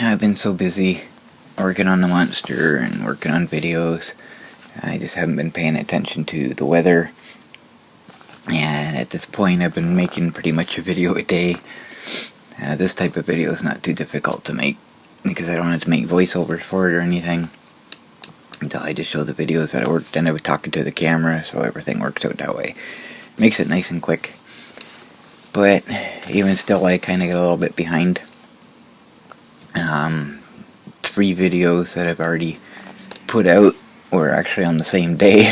I've been so busy working on the monster and working on videos. I just haven't been paying attention to the weather. And at this point, I've been making pretty much a video a day. This type of video is not too difficult to make because I don't have to make voiceovers for it or anything. So I just show the videos that I worked, and I was talking to the camera, so everything works out that way. Makes it nice and quick. But even still, I kind of get a little bit behind. 3 videos that I've already put out were actually on the same day.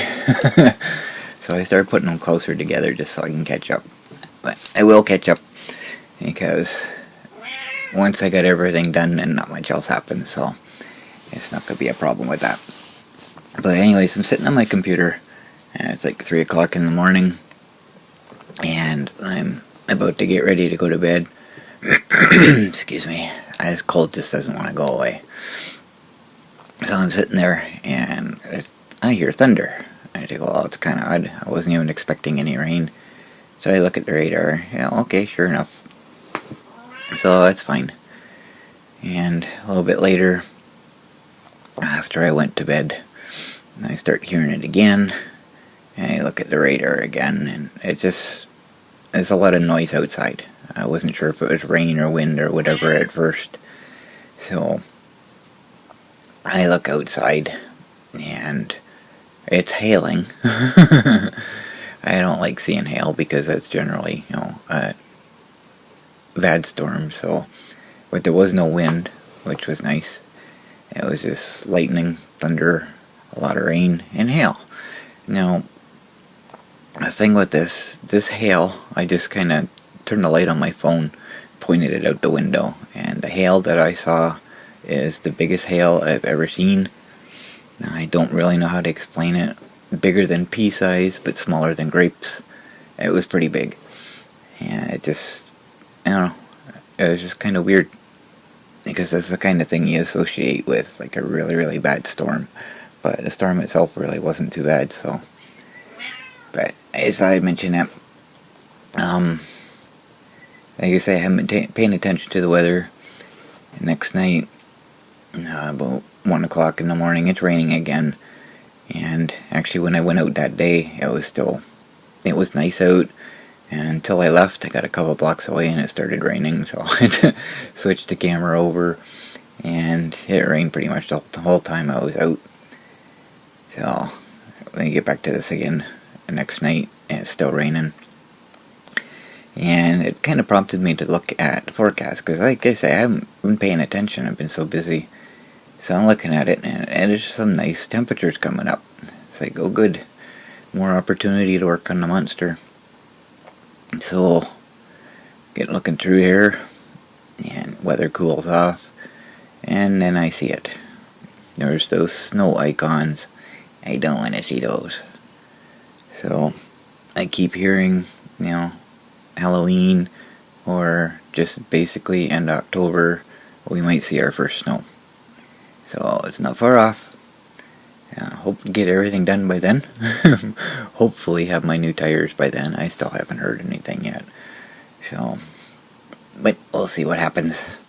So I started putting them closer together just so I can catch up. But I will catch up because once I got everything done, then not much else happens, so it's not going to be a problem with that. But anyways, I'm sitting on my computer, and it's like 3 o'clock in the morning, and I'm about to get ready to go to bed. Excuse me. This cold just doesn't want to go away. So I'm sitting there, and I hear thunder. I think, well, it's kind of odd. I wasn't even expecting any rain. So I look at the radar. Yeah, okay, sure enough. So that's fine. And a little bit later, after I went to bed, I start hearing it again. And I look at the radar again, and there's a lot of noise outside. I wasn't sure if it was rain or wind or whatever at first. So I look outside, and it's hailing. I don't like seeing hail because that's generally, a bad storm. So, but there was no wind, which was nice. It was just lightning, thunder, a lot of rain, and hail. Now, the thing with this hail, I just kind of turned the light on my phone, pointed it out the window, and the hail that I saw is the biggest hail I've ever seen. Now, I don't really know how to explain it. Bigger than pea size, but smaller than grapes. It was pretty big. And I don't know, it was just kind of weird, because that's the kind of thing you associate with like a really, really bad storm. But the storm itself really wasn't too bad, so. But as I mentioned that, like I say, I haven't been paying attention to the weather. Next night, about 1 o'clock in the morning, it's raining again. And actually, when I went out that day, it was nice out. And until I left, I got a couple blocks away and it started raining. So I had to switch the camera over. And it rained pretty much the whole time I was out. So when I get back to this again the next night, and it's still raining. And it kind of prompted me to look at the forecast, because like I say, I haven't been paying attention. I've been so busy. So I'm looking at it, and there's some nice temperatures coming up. It's like, oh good, more opportunity to work on the monster. So, get looking through here, and weather cools off, and then I see it. There's those snow icons. I don't want to see those. So, I keep hearing, Halloween, or just basically end October, we might see our first snow. So it's not far off. Hope to get everything done by then. Hopefully have my new tires by then. I still haven't heard anything yet. So, but we'll see what happens.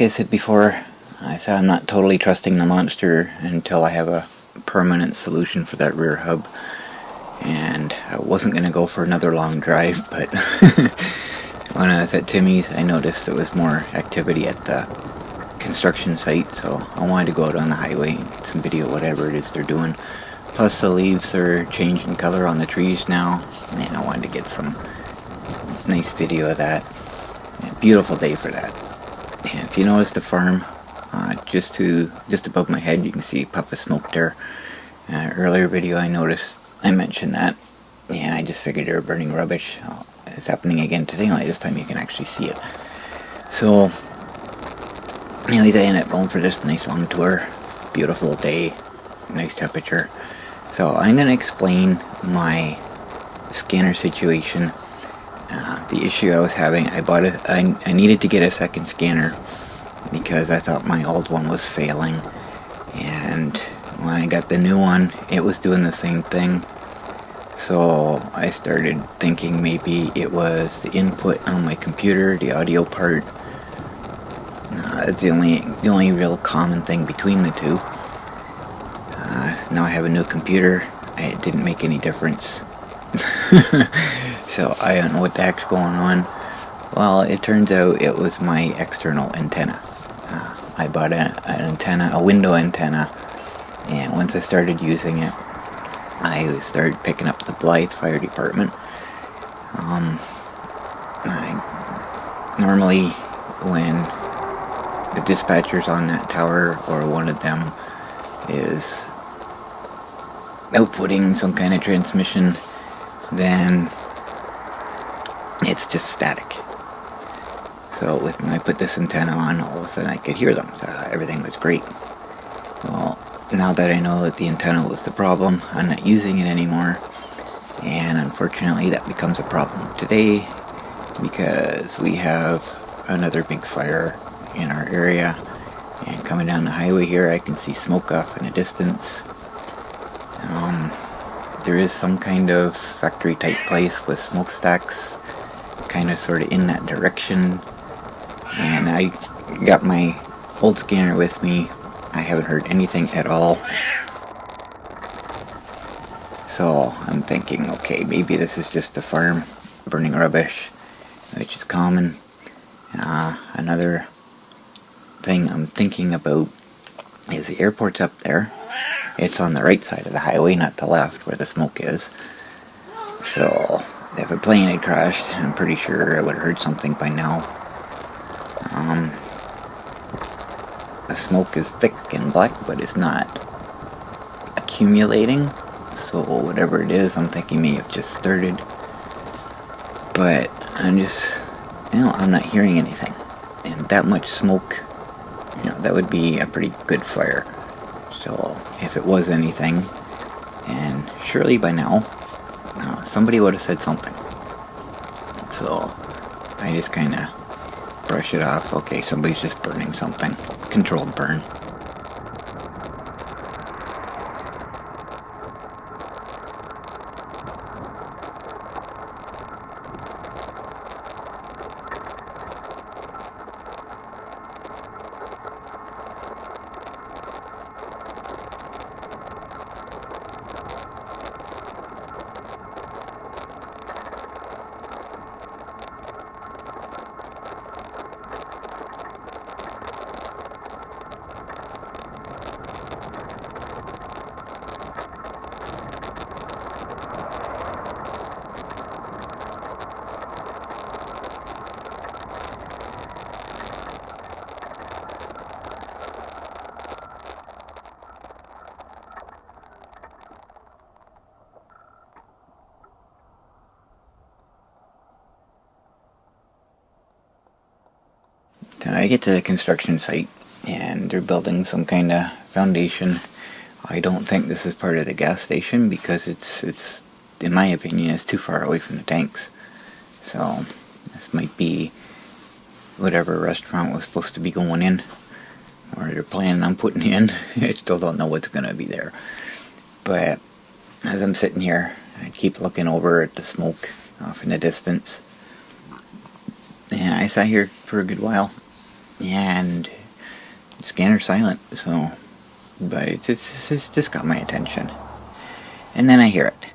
like I said before, I said I'm not totally trusting the monster until I have a permanent solution for that rear hub. And I wasn't going to go for another long drive, but when I was at Timmy's, I noticed there was more activity at the construction site, so I wanted to go out on the highway and get some video, whatever it is they're doing. Plus the leaves are changing color on the trees now, and I wanted to get some nice video of that. A beautiful day for that. And if you notice the farm, just above my head, you can see a puff of smoke there. Earlier video I mentioned that, and I just figured they were burning rubbish. It's happening again today, only this time you can actually see it. So, anyways, I ended up going for this nice long tour. Beautiful day, nice temperature. So I'm going to explain my scanner situation. The issue I was having, I needed to get a second scanner because I thought my old one was failing, and when I got the new one, it was doing the same thing. So I started thinking maybe it was the input on my computer, the audio part. That's the only real common thing between the two. Now I have a new computer. It didn't make any difference. So I don't know what the heck's going on. Well, it turns out it was my external antenna. I bought an antenna, a window antenna. And once I started using it, I started picking up the Blythe Fire Department. Normally, when the dispatcher's on that tower, or one of them is outputting some kind of transmission, then it's just static. So when I put this antenna on, all of a sudden I could hear them. So everything was great. Well, now that I know that the antenna was the problem, I'm not using it anymore, and unfortunately that becomes a problem today because we have another big fire in our area, and coming down the highway here I can see smoke off in the distance. There is some kind of factory type place with smokestacks kind of sort of in that direction, and I got my old scanner with me. I haven't heard anything at all. So I'm thinking, okay, maybe this is just a farm burning rubbish, which is common. Another thing I'm thinking about is the airport's up there. It's on the right side of the highway, not the left where the smoke is. So if a plane had crashed, I'm pretty sure I would have heard something by now. The smoke is thick and black, but it's not accumulating. So whatever it is, I'm thinking may have just started. But I'm just, I'm not hearing anything. And that much smoke, that would be a pretty good fire. So if it was anything, and surely by now, somebody would have said something. So I just kind of brush it off. Okay, somebody's just burning something. Controlled burn. I get to the construction site and they're building some kind of foundation. I don't think this is part of the gas station because it's in my opinion, it's too far away from the tanks. So this might be whatever restaurant was supposed to be going in, or they're planning on putting in. I still don't know what's going to be there. But as I'm sitting here, I keep looking over at the smoke off in the distance. And I sat here for a good while, and scanner's silent, so, but it's just got my attention. And then I hear it.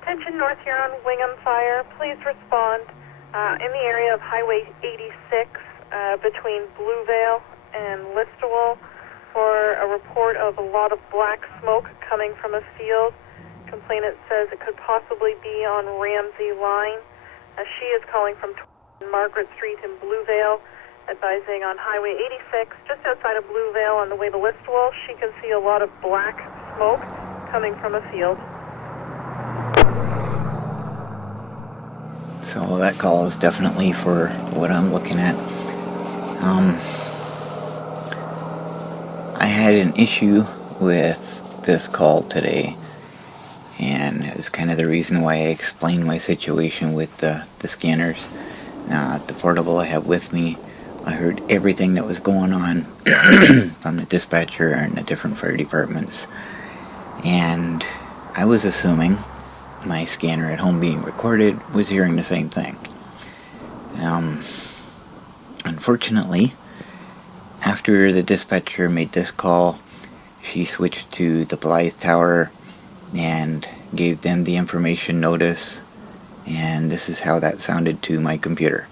Attention North Huron, Wingham Fire, please respond in the area of Highway 86 between Bluevale and Listowel for a report of a lot of black smoke coming from a field. Complainant says it could possibly be on Ramsey Line. She is calling from Margaret Street in Bluevale, advising on Highway 86, just outside of Bluevale on the way to Listowel. She can see a lot of black smoke coming from a field. So that call is definitely for what I'm looking at. I had an issue with this call today, and it was kind of the reason why I explained my situation with the scanners. The portable I have with me, I heard everything that was going on from the dispatcher and the different fire departments, and I was assuming my scanner at home being recorded was hearing the same thing. Unfortunately, after the dispatcher made this call, she switched to the Blythe Tower and gave them the information notice, and this is how that sounded to my computer.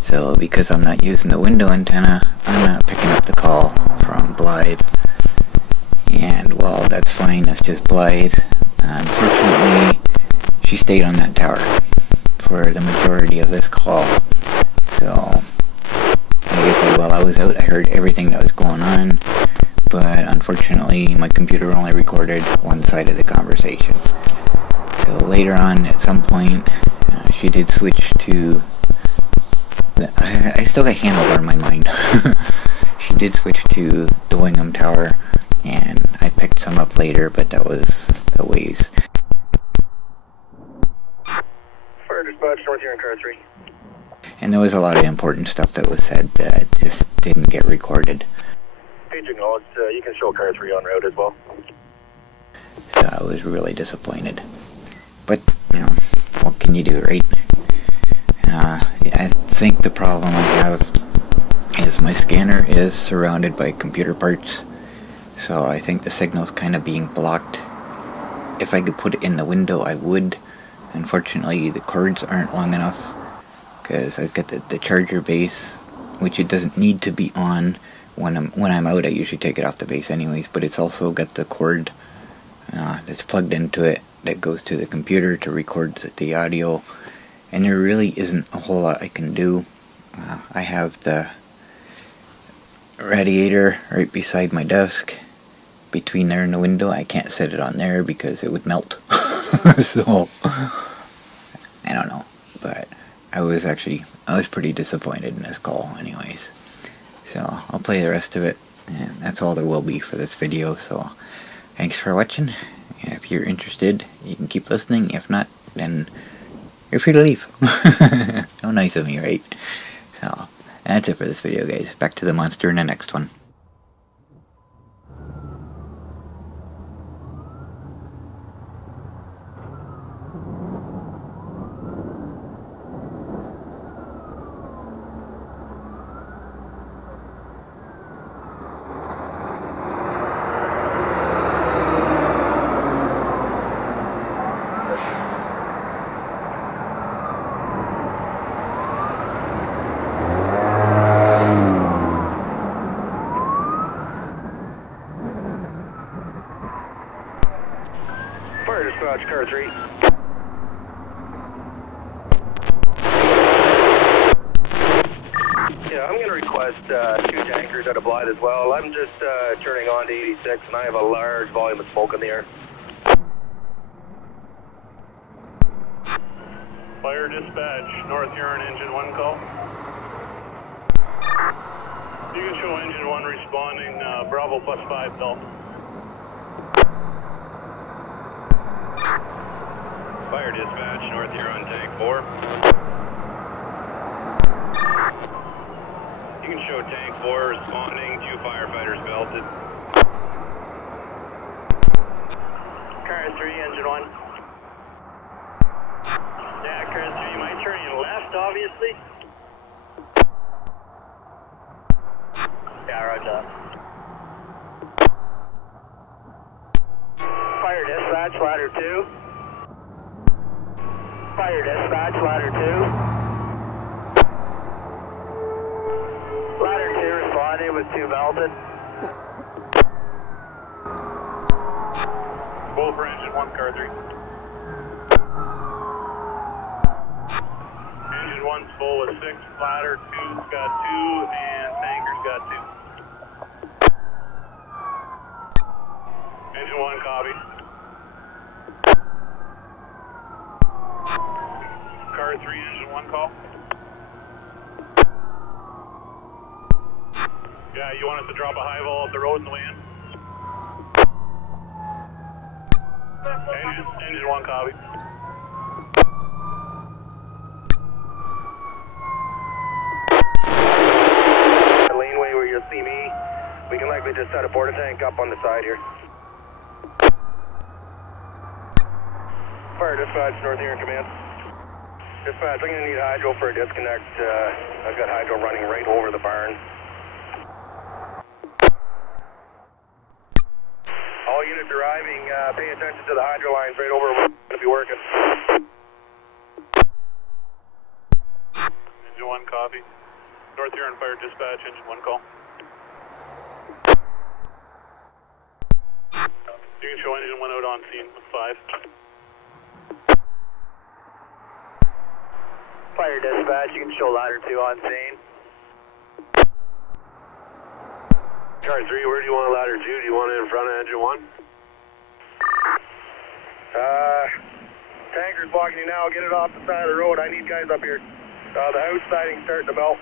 So because I'm not using the window antenna, I'm not picking up the call from Blythe. And well, that's fine, that's just Blythe. Unfortunately, she stayed on that tower for the majority of this call. So, like I said, while I was out, I heard everything that was going on, but unfortunately, my computer only recorded one side of the conversation. So later on, at some point, she did switch to... I still got Hanover in my mind. She did switch to the Wingham Tower, and I picked some up later, but that was a ways. Fire dispatch, North Huron, car 3. And there was a lot of important stuff that was said that just didn't get recorded. Paging notes, you can show car 3 on route as well. So I was really disappointed. But, you know, what can you do, right? I think the problem I have is my scanner is surrounded by computer parts. So I think the signal's kind of being blocked. If I could put it in the window, I would. Unfortunately, the cords aren't long enough, because I've got the charger base, which it doesn't need to be on when I'm out. I usually take it off the base anyways, but it's also got the cord that's plugged into it that goes to the computer to record the audio, and there really isn't a whole lot I can do. I have the radiator right beside my desk. Between there and the window, I can't set it on there because it would melt. So, I don't know. But I was pretty disappointed in this call anyways. So, I'll play the rest of it. And that's all there will be for this video. So, thanks for watching. If you're interested, you can keep listening. If not, then you're free to leave. So nice of me, right? So, that's it for this video, guys. Back to the monster in the next one. Fire dispatch, car 3. Yeah, I'm going to request 2 tankers out of Blythe as well. I'm just turning on to 86, and I have a large volume of smoke in the air. Fire dispatch, North Huron, engine 1 call. You can show engine 1 responding, Bravo +5 Delta. Fire dispatch, North Huron, tank 4. You can show tank 4 responding, 2 firefighters belted. Car 3, engine 1. Yeah, Car 3, you might turn you left, obviously. Yeah, roger. Fire dispatch, ladder 2. Fire dispatch, ladder 2. Ladder 2 responding with 2 melted. Full for engine 1, Car 3. Engine 1's full with 6, ladder 2's got 2, and tanker's got 2. Engine 1, copy. Car 3, engine 1, call. Yeah, you want us to drop a high vol off the road on the way in? Engine 1, copy. The laneway where you'll see me, we can likely just set a porta tank up on the side here. Fire dispatch, North here in command. Dispatch, I'm going to need hydro for a disconnect. I've got hydro running right over the barn. All units arriving, pay attention to the hydro lines right over where we're going to be working. Engine 1, copy. North Huron Fire Dispatch, engine 1, call. You can show engine 1 out on scene with 5. Fire dispatch, you can show ladder 2 on scene. Car 3, where do you want ladder 2? Do you want it in front of engine 1? Tanker's blocking you now, get it off the side of the road. I need guys up here. The house siding's starting to melt.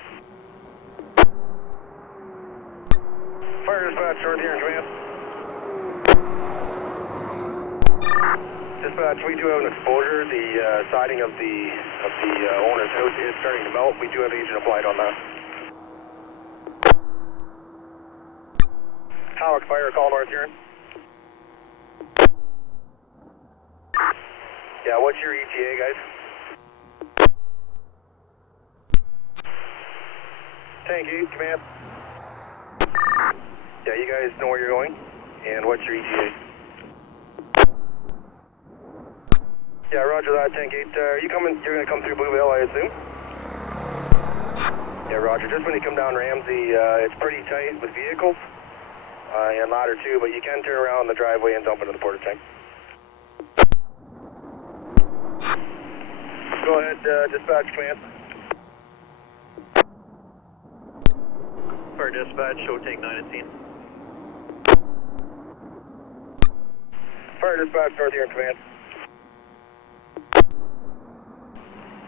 Fire dispatch, North here in command. Dispatch, we do have an exposure. The siding of the owner's house is starting to melt. We do have agent applied on that. Howard Fire, call North Huron. Yeah, what's your ETA, guys? Tank 8, command. Yeah, you guys know where you're going? And what's your ETA? Yeah, roger that, Tank 8. Are you coming? You're going to come through Blueville, I assume? Yeah, roger. Just when you come down Ramsey, it's pretty tight with vehicles. And ladder 2, but you can turn around the driveway and dump into the porta tank. Go ahead, dispatch command. Fire dispatch, show tank 9 at scene. Fire dispatch, North here in command.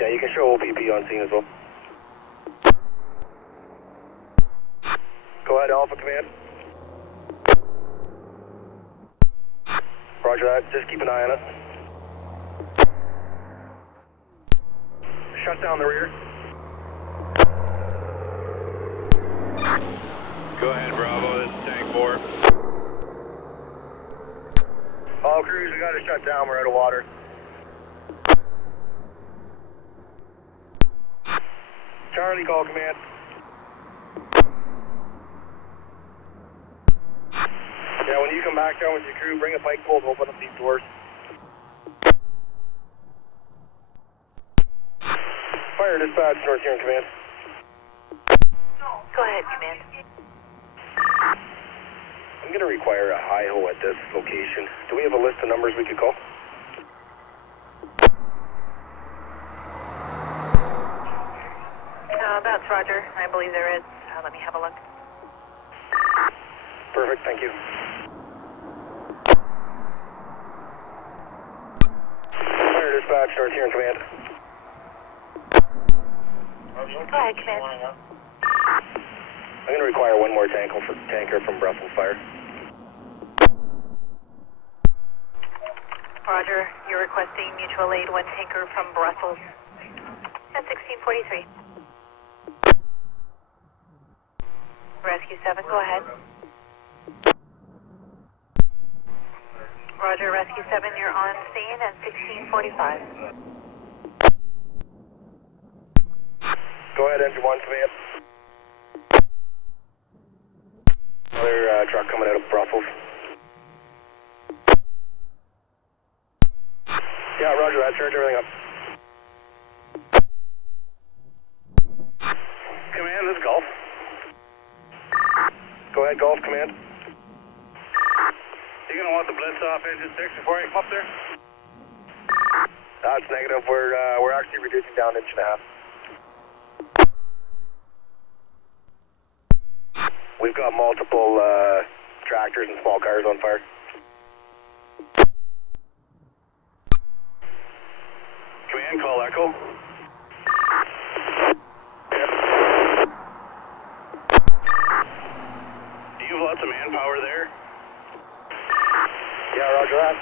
Yeah, you can show OPP on scene as well. Go ahead, Alpha command. Roger that, just keep an eye on it. Shut down the rear. Go ahead, Bravo, this is tank 4. All crews, we got to shut down, we're out of water. Charlie, call command. Yeah, when you come back down with your crew, bring a pike pole to open up these doors. Fire dispatch, North here in command. Go ahead, command. I'm going to require a hi-ho at this location. Do we have a list of numbers we could call? That's Roger. I believe there is. Let me have a look. Perfect, thank you. Fire dispatch, North here in command. Go ahead, command. I'm going to require one more tanker from Brussels Fire. Roger. You're requesting mutual aid, one tanker from Brussels. At 1643. Rescue 7, go ahead. Roger. Roger, Rescue 7, you're on scene at 1645. Go ahead, engine 1, command. Another truck coming out of Brussels. Yeah, roger that. Charge everything up. Command, this is Golf. Go ahead, Golf, command. You gonna want the blitz off engine 6 before you come up there? That's negative. We're actually reducing down 1.5 inches. We've got multiple tractors and small cars on fire. Command, call Echo. Do you have lots of manpower there? Yeah, roger that.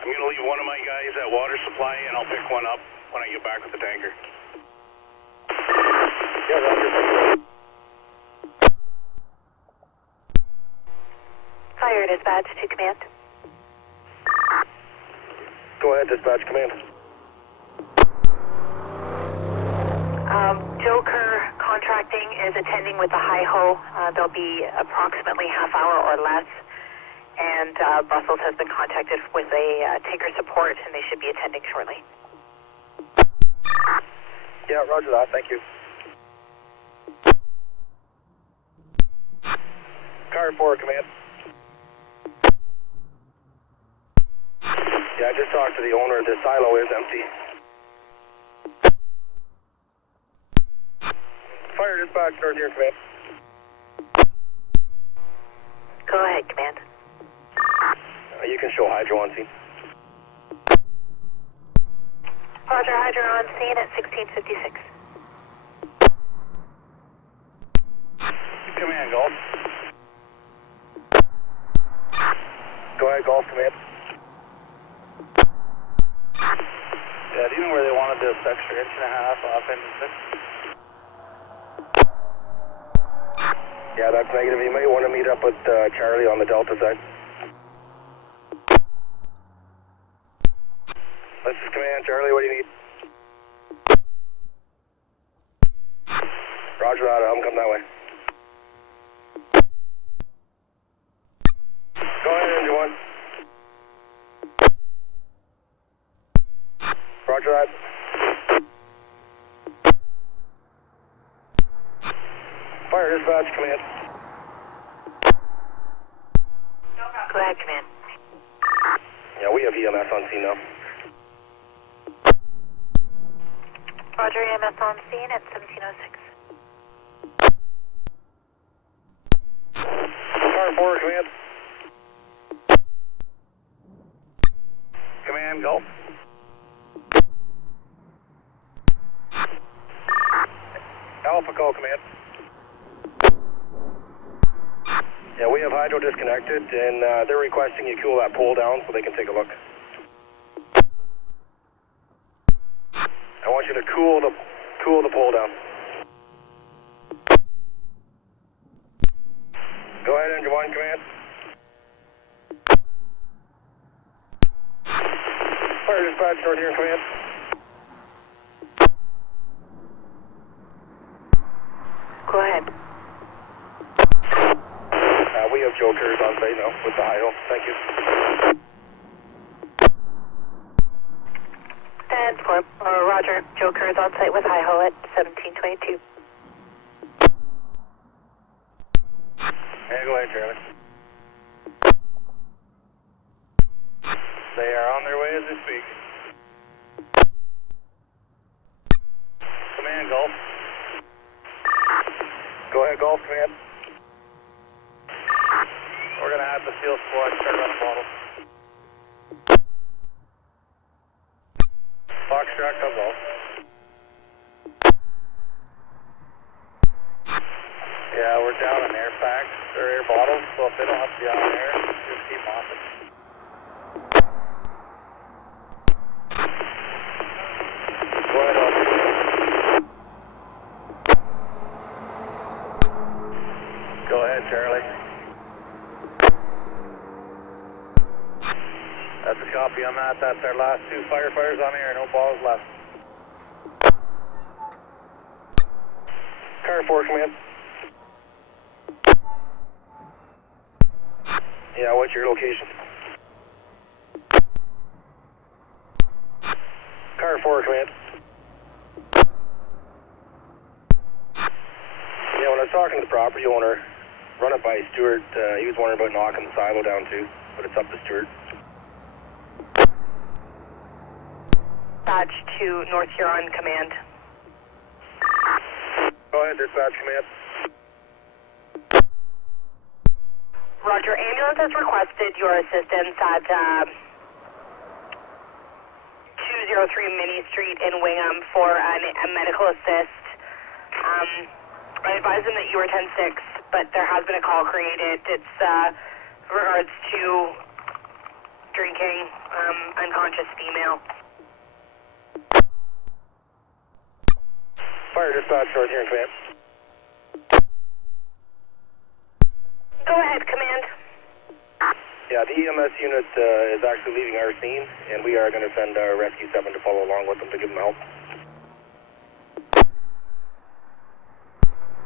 I'm gonna leave one of my guys at water supply and I'll pick one up when I get back with the tanker. Yeah, roger. Fire dispatch to command. Go ahead, dispatch, command. Joker Contracting is attending with the Hi-Ho. They'll be approximately half hour or less. And Brussels has been contacted with a tanker support, and they should be attending shortly. Yeah, roger that. Thank you. Car 4, command. Yeah, I just talked to the owner. The silo is empty. Fire dispatch, north here, command. Go ahead, command. You can show hydro on scene. Roger, Hydro on scene at 1656. Command, Golf. Go ahead, Golf, command. Yeah, do you know where they wanted this extra 1.5 inches off engine 6? Yeah, that's negative. You might want to meet up with Charlie on the Delta side. This is command. Charlie, what do you need? Roger that. I'm coming that way. Go ahead, engine 1. Roger that. Fire dispatch, command. Go ahead, command. Yeah, we have EMS on scene now. Roger, EMS on scene at 1706. Car 4, command. Command, Golf. Alpha call, command. Yeah, we have hydro disconnected, and they're requesting you cool that pole down so they can take a look. I want you to cool the pole down. Go ahead, engine 1, command. Fire dispatch, north here, command. Go ahead. We have jokers on site now with the hydro. Thank you. And for Roger, Joker is on site with Hi-Ho at 1722. Yeah, go ahead, Charlie. They are on their way as we speak. Command, Golf. Go ahead, Golf, command. We're gonna have the field squad start on a bottle. Foxtrot, come Golf. Yeah, we're down on air packs or air bottles, so if they don't have to be on air, just keep mopping. Go ahead, Golf. Go ahead, Charlie. Copy on that. That's our last 2 firefighters on here. No balls left. Car 4, command. Yeah, what's your location? Car 4, command. Yeah, when I was talking to the property owner, run it by Stuart, he was wondering about knocking the silo down too, but it's up to Stuart. Dispatch to North Huron Command. Go ahead, dispatch command. Roger, ambulance has requested your assistance at 203 Minnie Street in Wingham for a medical assist. I advised them that you were 10-6, but there has been a call created. It's regards to drinking, unconscious female. Fire dispatch, North Huron command. Go ahead, command. Yeah, the EMS unit is actually leaving our scene, and we are going to send our Rescue 7 to follow along with them to give them help.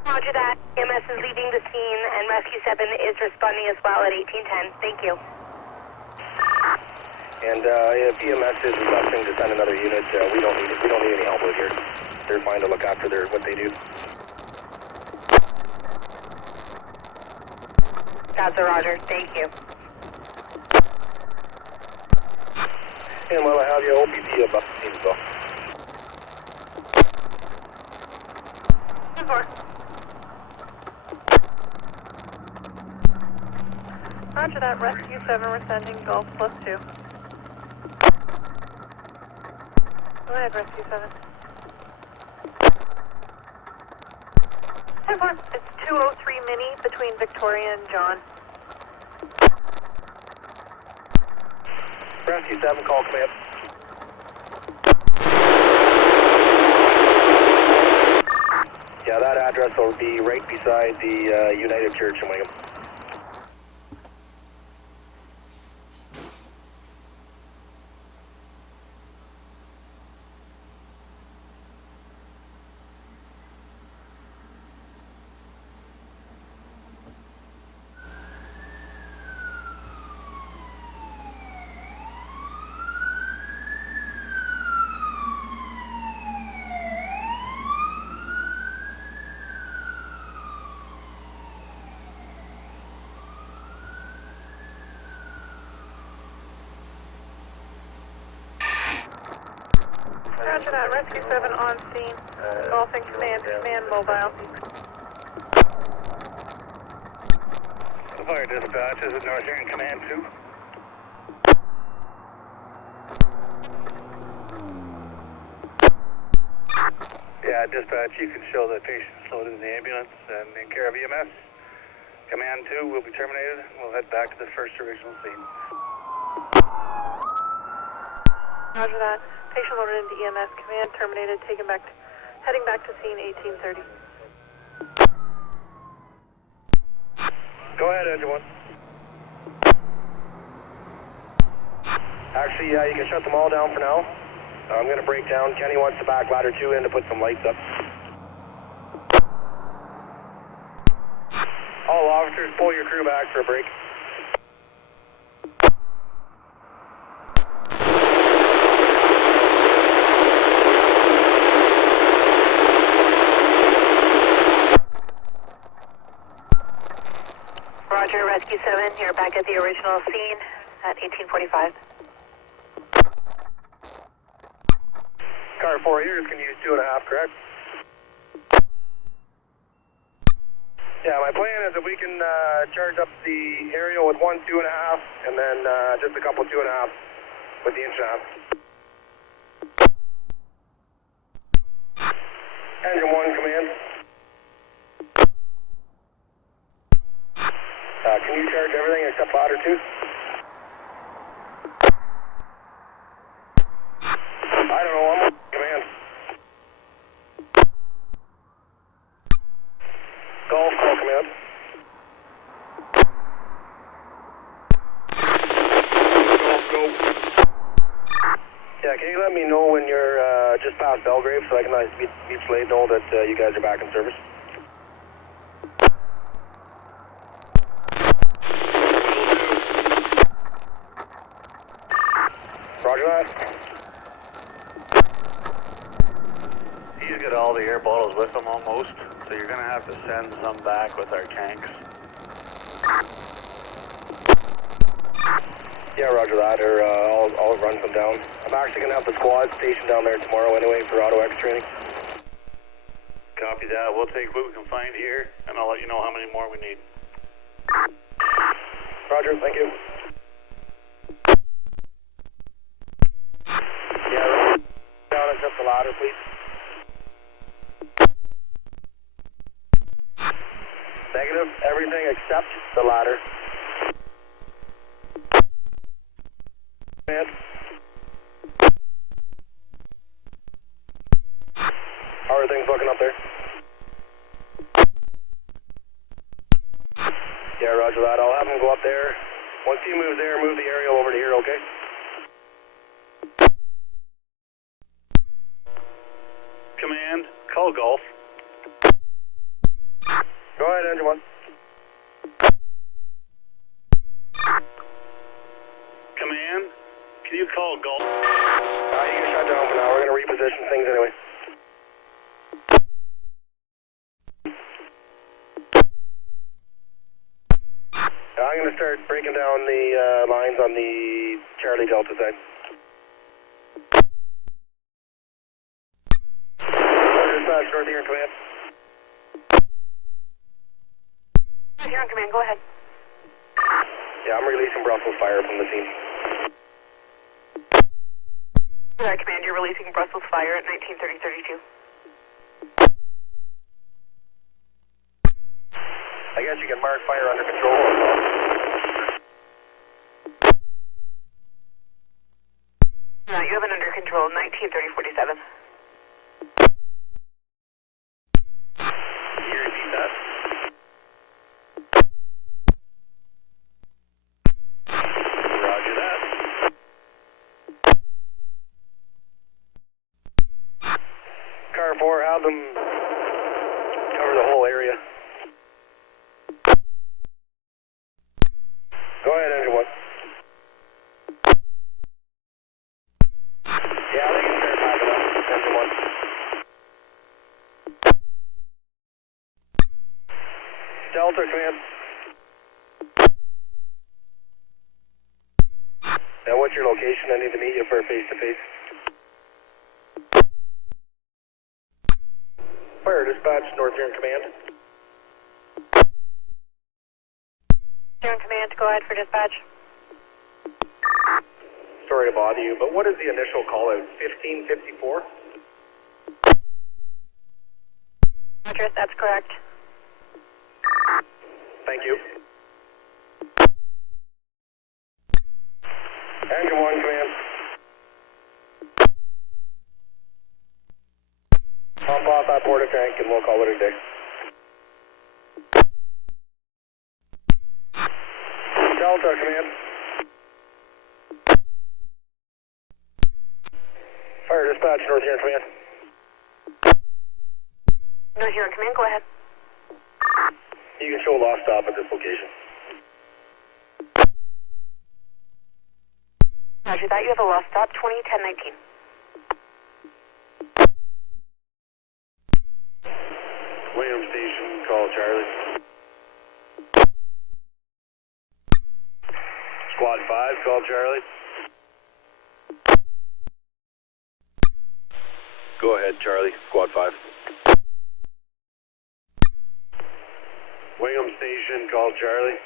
Roger that. EMS is leaving the scene, and Rescue 7 is responding as well at 1810. Thank you. And if EMS is requesting to send another unit, we don't need any help out here. They're fine to look after what they do. That's a Roger. Thank you. And while I have you, OPP about the scene as well. 4. Roger that, Rescue 7, we're sending Golf +2. Go ahead, Rescue 7. 10-4, it's 203 Minnie between Victoria and John. Rescue 7, call command. Yeah, that address will be right beside the United Church in Wingham. Roger that, Rescue 7 on scene. Baofeng command mobile. Fire dispatch, is it North Huron Command 2? Yeah, dispatch, you can show the patient's loaded in the ambulance and in care of EMS. Command 2 will be terminated. We'll head back to the first original scene. Roger that. Patient loaded into EMS. Command terminated. Heading back to scene 1830. Go ahead, Engine 1. Actually, yeah, you can shut them all down for now. I'm going to break down. Kenny wants the back ladder 2 in to put some lights up. All officers, pull your crew back for a break. Roger, Rescue 7, you're back at the original scene at 1845. Car 4 years can use 2.5, correct? Yeah, my plan is that we can charge up the aerial with 1 2.5, and then just a couple 2.5 with the 1.5 inch. Engine 1, command. Can you charge everything except ladder 2? I don't know, I'm on command. Golf, call command. Golf, go. let me know when you're just past Belgrave so I can let each Slade know that you guys are back in service. Roger that. He's got all the air bottles with him almost, so you're going to have to send some back with our tanks. Yeah, roger that, or I'll run some down. I'm actually going to have the squad stationed down there tomorrow anyway for Auto X training. Copy that. We'll take what we can find here, and I'll let you know how many more we need. Roger, thank you. Yeah, down and jump the ladder, please. Negative, everything except the ladder. Man. How are things looking up there? Yeah, roger that. I'll have him go up there. Once he moves there, move the aerial over to here, okay? Command, call Golf. Go ahead, engine 1. Command, can you call Golf? You can shut down for now. We're going to reposition things anyway. I'm going to start breaking down the lines on the Charlie Delta side. Dispatch, North here in command. Here on command, go ahead. Yeah, I'm releasing Brussels fire from the scene. Alright, command, you're releasing Brussels fire at 1930-32. I guess you can mark fire under control as well. No, you have it under control, 1930-47. Can you repeat that? Roger that. Car 4, have them cover the whole area. Go ahead, engine 1. Yeah, they can start backing up, engine 1. Delta, command. Now, what's your location? I need to meet you for a face-to-face. Fire dispatch, North here in command. Here on command, go ahead for dispatch. Sorry to bother you, but what is the initial call out? 1554? Address, that's correct. Thank you. Engine 1, command. Pump off that porta tank and we'll call it a day. Delta, command. Fire dispatch, North here in command. North here on command, go ahead. You can show lost stop at this location. Roger that, you have a lost stop, 20-10-19. William Station, call Charlie. Squad 5, call Charlie. Go ahead, Charlie. Squad 5. Wingham Station, call Charlie.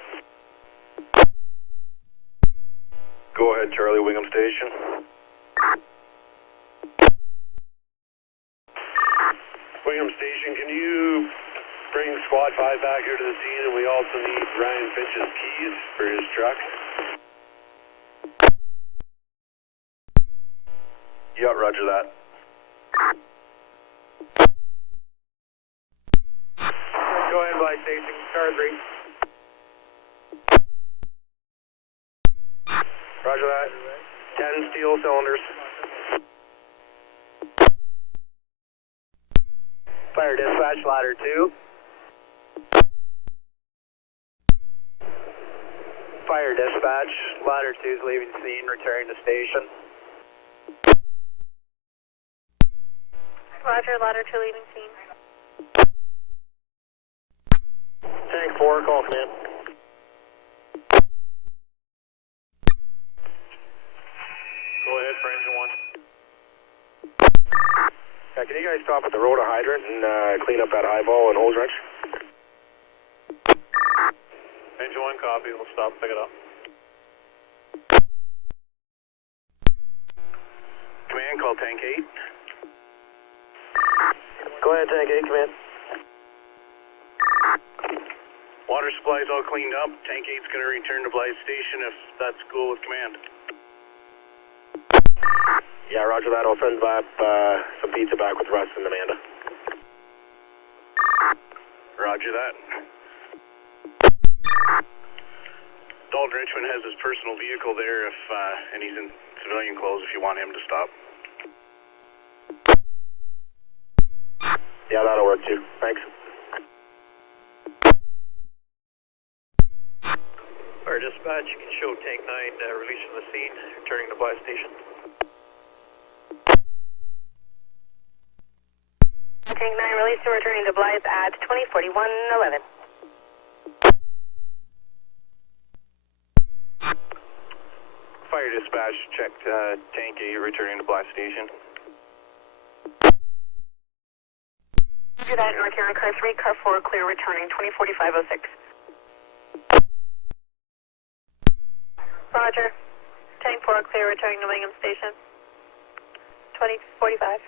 Go ahead, Charlie. Wingham Station. Wingham Station, can you bring Squad 5 back here to the scene? And we also need Ryan Finch's keys for his truck. Yeah, roger that. Go ahead, Black Station. Car 3. Roger that. 10 steel cylinders. Fire dispatch, ladder 2. Fire dispatch, ladder 2 is leaving scene, returning to station. Roger, ladder 2 leaving scene. Tank 4, call command. Go ahead for engine 1. Yeah, can you guys stop at the rotor hydrant and clean up that eyeball and hose wrench? Engine 1 copy, we'll stop, pick it up. Command, call tank 8. Go ahead, Tank 8, command. Water supply's all cleaned up. Tank 8's going to return to Blythe Station if that's cool with command. Yeah, roger that. I'll send back some pizza back with Russ and Amanda. Roger that. Dalton Richmond has his personal vehicle there if, and he's in civilian clothes if you want him to stop. Yeah, that'll work too. Thanks. Fire dispatch, you can show tank 9 released from the scene, returning to Blythe Station. Tank 9 released and returning to Blythe at 2041-11. Fire dispatch, checked tank 8 returning to Blythe Station. Do that, North Huron car 3, car 4 clear returning 2045-06. Roger. Tank 4 clear returning to Wingham Station. 2045.